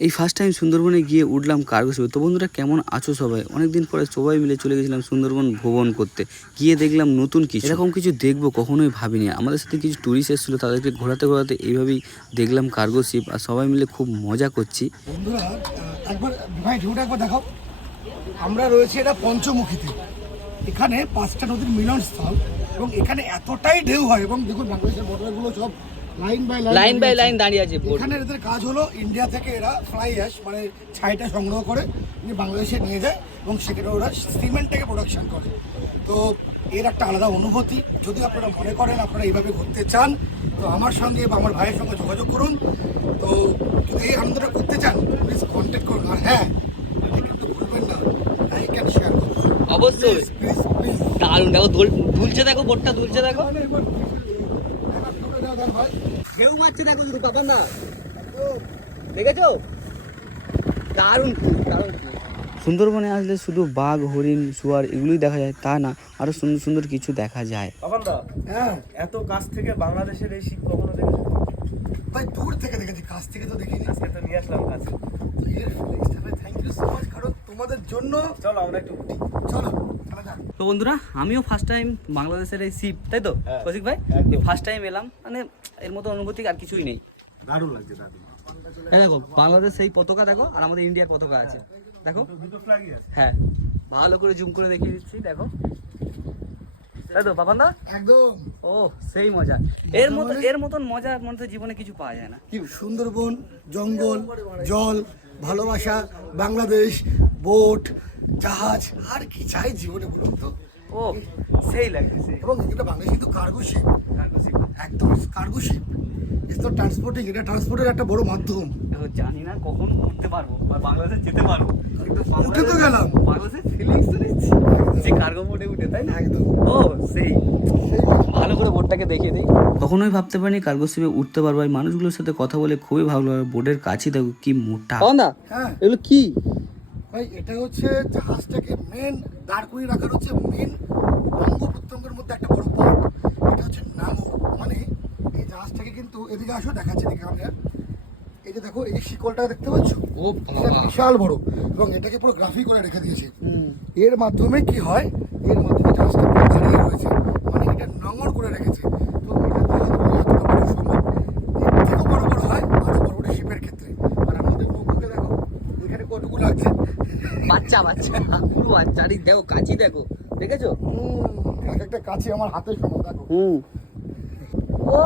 এই first time সুন্দরবনে গিয়ে উঠলাম কার্গো শিপে। তো বন্ধুরা কেমন আছো সবাই? অনেকদিন পরে সবাই মিলে চলে গেছিলাম সুন্দরবন ভ্রমণ করতে। গিয়ে দেখলাম নতুন কিছু, এরকম কিছু দেখবো কখনোই ভাবিনি। আমাদের সাথে কিছু ট্যুরিস্ট এসেছিলো, তাদেরকে ঘোরাতে ঘোরাতে এইভাবেই দেখলাম কার্গো শিপ, আর সবাই মিলে খুব মজা করছি। বন্ধুরা একবার ভাই ঢেউটা একবার দেখাও। আমরা রয়েছি এটা পঞ্চমুখীতে। এখানে 5টা নদীর মিলনস্থল এবং এখানে এতটাই ঢেউ হয় এবং দেখুন বাংলাদেশের বর্ডারগুলো সব লাইন বাই লাইন দাঁড়িয়ে আছে। এখানে এদের কাজ হলো ইন্ডিয়া থেকে এরা ফ্লাই অ্যাশ মানে ছাইটা সংগ্রহ করে বাংলাদেশে নিয়ে যায় এবং সেখানে ওরা সিমেন্ট থেকে প্রোডাকশন করে। তো এর একটা আলাদা অনুভূতি। যদি আপনারা মনে করেন আপনারা এইভাবে ঘুরতে চান তো আমার সঙ্গে বা আমার ভাইয়ের সঙ্গে যোগাযোগ করুন। তো যদি এই আনন্দটা করতে চান প্লিজ কন্ট্যাক্ট করুন। আর হ্যাঁ, এটা কিন্তু ভুলবেন না, লাইক অ্যান্ড শেয়ার করুন অবশ্যই। Please please. দারুণ, দেখো দুলছে, দেখো বোটটা দুলছে, দেখো ঢেউ মারছে, দেখো শুধু বাবা না, দেখেছো? দারুণ দারুণ। সুন্দরবনে আসলে শুধু বাঘ, হরিণ, শুয়ার এগুলোই দেখা যায় তা না, আরো সুন্দর সুন্দর কিছু দেখা যায়। হ্যাঁ এত কাছ থেকে বাংলাদেশের এই শিপ কখনো দেখেছো? ভাই দূর থেকে দেখেছি, কাছ থেকে তো দেখিনি। আজকে তো নিয়ে আসলাম কাছে। এর ফিলিংসটা ভাই থ্যাংক ইউ সো মাচ, কারণ তোমাদের জন্য। চলো আমরা একটু উঠি। চলো চলো যান। তো বন্ধুরা আমিও ফার্স্ট টাইম বাংলাদেশের এই শিপ, তাই তো কৌশিক ভাই? ফার্স্ট টাইম এলাম, মানে এর মতো অনুভূতি আর কিছুই নেই। দারুণ লাগছে, দারুণ। এই দেখো বাংলাদেশ সেই পতাকা দেখো, আর আমাদের ইন্ডিয়ার পতাকা আছে, দেখো। দুটো ফ্ল্যাগই আছে। হ্যাঁ, ভালো করে জুম করে দেখিয়ে দিচ্ছি, দেখো, তাই তো বাবান দা? একদম। ও সেই মজা, এর মতন মজা মনে জীবনে কিছু পাওয়া যায় না। কি সুন্দরবন, জঙ্গল, জল, ভালোবাসা, বাংলাদেশ, বোট, জাহাজ, আর কি চাই জীবনে বলুন তো? ও সেই লাগে সেই। এবং এটা বাংলাদেশ কিন্তু কার্গো শিপ, একদম কার্গো শিপ। ইটস তো ট্রান্সপোর্টিং, এটা ট্রান্সপোর্টের একটা বড় মাধ্যম। দেখো জানি না কখন উঠতে পারবো বা বাংলাদেশে যেতে পারবো, উঠে তো গেলাম, বাংলাদেশের ফিলিংস তো নিচ্ছি যে কার্গো বোটে উঠে, তাই না? একদম। ও সেই ভালো করে বোটটাকে দেখিয়ে দিই। কখনোই ভাবতে পারিনি কার্গো শিপে উঠতে পারবো। এই মানুষগুলোর সাথে কথা বলে খুবই ভালো লাগে। বোর্ডের কাছে দেখো কি মোটা। হ্যাঁ এগুলো কি ভাই, এটা হচ্ছে জাহাজটাকে মেন দাঁড় করিয়ে রাখার হচ্ছে মেন অঙ্গ প্রত্যঙ্গের মধ্যে একটা বড় পার্ট। এটা হচ্ছে নাঙল। মানে এই জাহাজটাকে কিন্তু এদিকে আসো দেখাচ্ছে, দেখে আমরা এই যে দেখো এই যে শিকলটা দেখতে পাচ্ছ, ও এটা বিশাল বড় এবং এটাকে পুরো গ্রাফি করে রেখে দিয়েছে। এর মাধ্যমে কি হয়, এর মাধ্যমে জাহাজটা পুরো দাঁড়িয়ে রয়েছে, মানে এটা নঙর করে রেখেছে। তো এটা জাহাজগুলো এতটা বড় সম্ভব, এর থেকেও বড় বড় হয় আরো বড় বড় শিপের ক্ষেত্রে। আর আমাদের নৌকোকে দেখো এখানে কতটুকু লাগছে, বাচ্চা বাচ্চা পুরো বাচ্চা। আর দেখো কাঁচি, দেখো, দেখেছো? এক একটা কাছে আমার হাতের সমান দেখো। ও